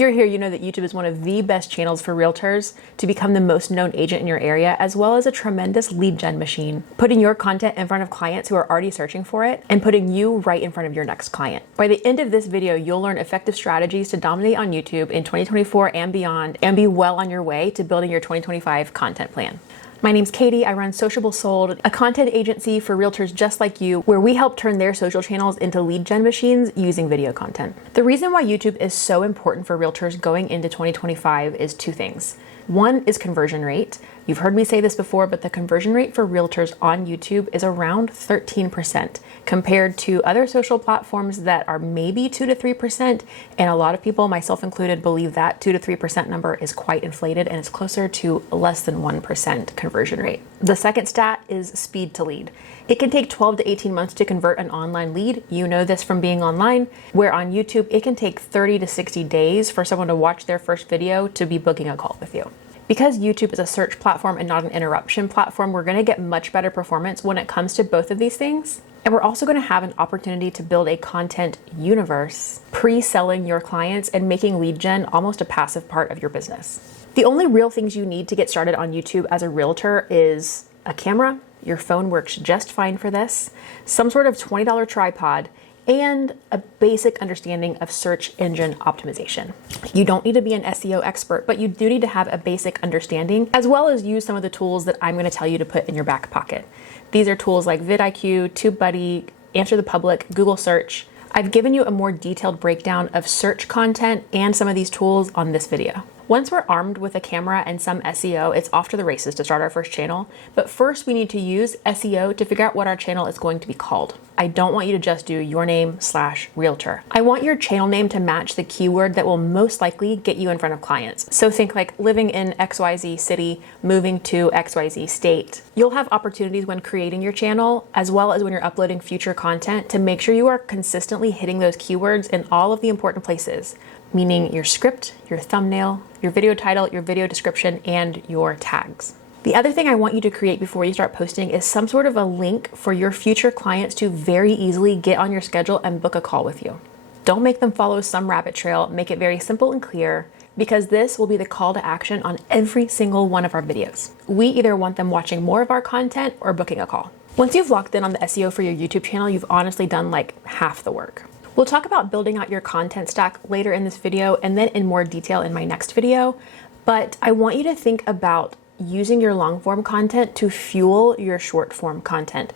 you're here, you know that YouTube is one of the best channels for realtors to become the most known agent in your area, as well as a tremendous lead gen machine, putting your content in front of clients who are already searching for it and putting you right in front of your next client. By the end of this video, you'll learn effective strategies to dominate on YouTube in 2024 and beyond, and be well on your way to building your 2025 content plan. My name's Katie. I run Sociable Sold, a content agency for realtors just like you, where we help turn their social channels into lead gen machines using video content. The reason why YouTube is so important for realtors going into 2025 is two things. One is conversion rate. You've heard me say this before, but the conversion rate for realtors on YouTube is around 13% compared to other social platforms that are maybe 2 to 3%. And a lot of people, myself included, believe that 2 to 3% number is quite inflated and it's closer to less than 1% conversion rate. The second stat is speed to lead. It can take 12 to 18 months to convert an online lead. You know this from being online, where on YouTube, it can take 30 to 60 days for someone to watch their first video to be booking a call with you. Because YouTube is a search platform and not an interruption platform, we're going to get much better performance when it comes to both of these things. And we're also going to have an opportunity to build a content universe, pre-selling your clients and making lead gen almost a passive part of your business. The only real things you need to get started on YouTube as a realtor is a camera. Your phone works just fine for this, some sort of $20 tripod, and a basic understanding of search engine optimization. You don't need to be an SEO expert, but you do need to have a basic understanding, as well as use some of the tools that I'm going to tell you to put in your back pocket. These are tools like vidIQ, TubeBuddy, Answer the Public, Google Search. I've given you a more detailed breakdown of search content and some of these tools on this video. Once we're armed with a camera and some SEO, it's off to the races to start our first channel. But first we need to use SEO to figure out what our channel is going to be called. I don't want you to just do your name/realtor. I want your channel name to match the keyword that will most likely get you in front of clients. So think like living in XYZ city, moving to XYZ state. You'll have opportunities when creating your channel, as well as when you're uploading future content, to make sure you are consistently hitting those keywords in all of the important places, meaning your script, your thumbnail, your video title, your video description, and your tags. The other thing I want you to create before you start posting is some sort of a link for your future clients to very easily get on your schedule and book a call with you. Don't make them follow some rabbit trail. Make it very simple and clear, because this will be the call to action on every single one of our videos. We either want them watching more of our content or booking a call. Once you've locked in on the SEO for your YouTube channel, you've honestly done like half the work. We'll talk about building out your content stack later in this video and then in more detail in my next video, but I want you to think about using your long form content to fuel your short form content.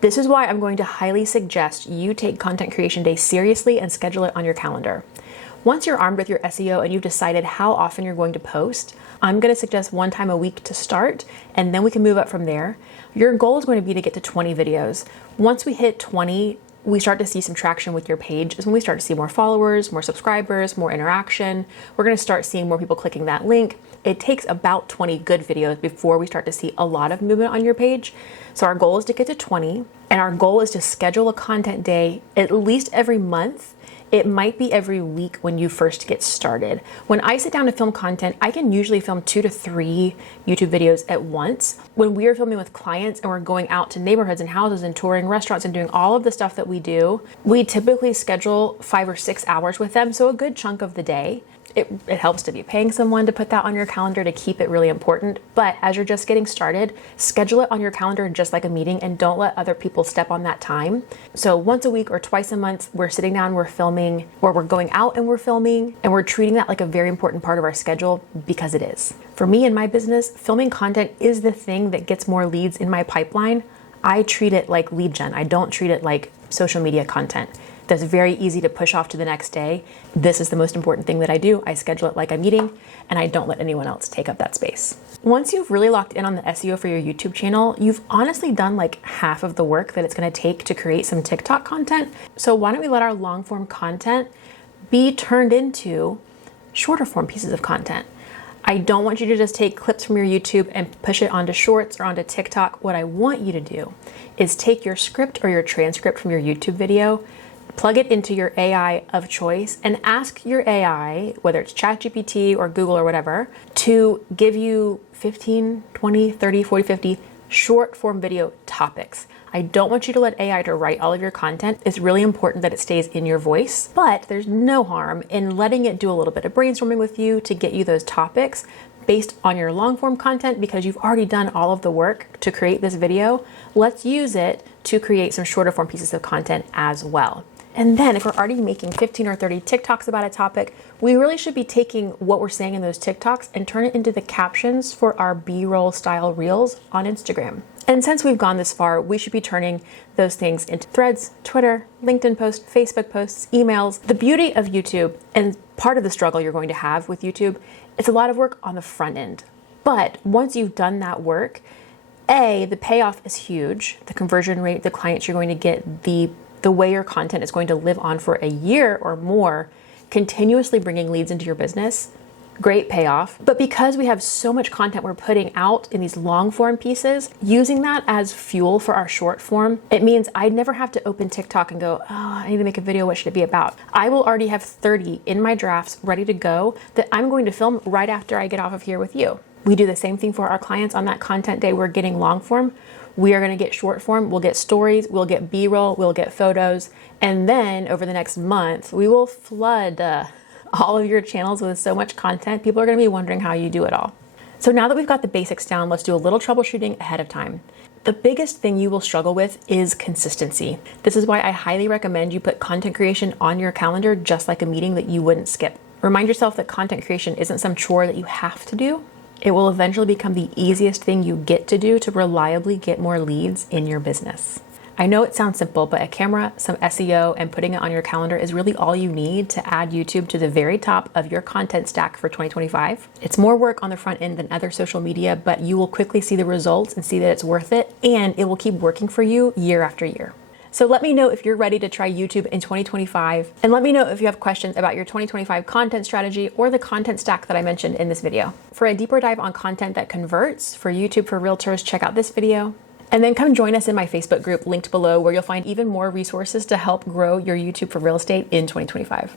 This is why I'm going to highly suggest you take Content Creation Day seriously and schedule it on your calendar. Once you're armed with your SEO and you've decided how often you're going to post, I'm going to suggest 1 time a week to start, and then we can move up from there. Your goal is going to be to get to 20 videos. Once we hit 20, we start to see some traction with your page is when we start to see more followers, more subscribers, more interaction. We're going to start seeing more people clicking that link. It takes about 20 good videos before we start to see a lot of movement on your page. So our goal is to get to 20, and our goal is to schedule a content day at least every month. It might be every week when you first get started. When I sit down to film content, I can usually film 2 to 3 YouTube videos at once. When we are filming with clients and we're going out to neighborhoods and houses and touring restaurants and doing all of the stuff that we do, we typically schedule 5 or 6 hours with them, so a good chunk of the day. It helps to be paying someone to put that on your calendar to keep it really important. But as you're just getting started, schedule it on your calendar just like a meeting, and don't let other people step on that time. So once a week or twice a month, we're sitting down, we're filming, or we're going out and we're filming, and we're treating that like a very important part of our schedule, because it is. For me in my business, filming content is the thing that gets more leads in my pipeline. I treat it like lead gen. I don't treat it like social media content that's very easy to push off to the next day. This is the most important thing that I do. I schedule it like a meeting, and I don't let anyone else take up that space. Once you've really locked in on the SEO for your YouTube channel, you've honestly done like half of the work that it's gonna take to create some TikTok content. So why don't we let our long form content be turned into shorter form pieces of content? I don't want you to just take clips from your YouTube and push it onto Shorts or onto TikTok. What I want you to do is take your script or your transcript from your YouTube video, plug it into your AI of choice, and ask your AI, whether it's ChatGPT or Google or whatever, to give you 15, 20, 30, 40, 50 short form video topics. I don't want you to let AI to write all of your content. It's really important that it stays in your voice, but there's no harm in letting it do a little bit of brainstorming with you to get you those topics based on your long form content, because you've already done all of the work to create this video. Let's use it to create some shorter form pieces of content as well. And then if we're already making 15 or 30 TikToks about a topic, we really should be taking what we're saying in those TikToks and turn it into the captions for our B-roll style reels on Instagram. And since we've gone this far, we should be turning those things into threads, Twitter, LinkedIn posts, Facebook posts, emails. The beauty of YouTube, and part of the struggle you're going to have with YouTube, it's a lot of work on the front end. But once you've done that work, the payoff is huge. The conversion rate, the clients you're going to get, the way your content is going to live on for a year or more, continuously bringing leads into your business. Great payoff. But because we have so much content we're putting out in these long form pieces, using that as fuel for our short form, it means I never have to open TikTok and go, oh, I need to make a video. What should it be about? I will already have 30 in my drafts ready to go that I'm going to film right after I get off of here with you. We do the same thing for our clients on that content day. We're getting long form. We are going to get short form. We'll get stories. We'll get B-roll. We'll get photos. And then over the next month, we will flood all of your channels with so much content. People are going to be wondering how you do it all. So now that we've got the basics down, let's do a little troubleshooting ahead of time. The biggest thing you will struggle with is consistency. This is why I highly recommend you put content creation on your calendar, just like a meeting that you wouldn't skip. Remind yourself that content creation isn't some chore that you have to do. It will eventually become the easiest thing you get to do to reliably get more leads in your business. I know it sounds simple, but a camera, some SEO, and putting it on your calendar is really all you need to add YouTube to the very top of your content stack for 2025. It's more work on the front end than other social media, but you will quickly see the results and see that it's worth it, and it will keep working for you year after year. So let me know if you're ready to try YouTube in 2025, and let me know if you have questions about your 2025 content strategy or the content stack that I mentioned in this video. For a deeper dive on content that converts for YouTube for Realtors, check out this video. And then come join us in my Facebook group linked below, where you'll find even more resources to help grow your YouTube for real estate in 2025.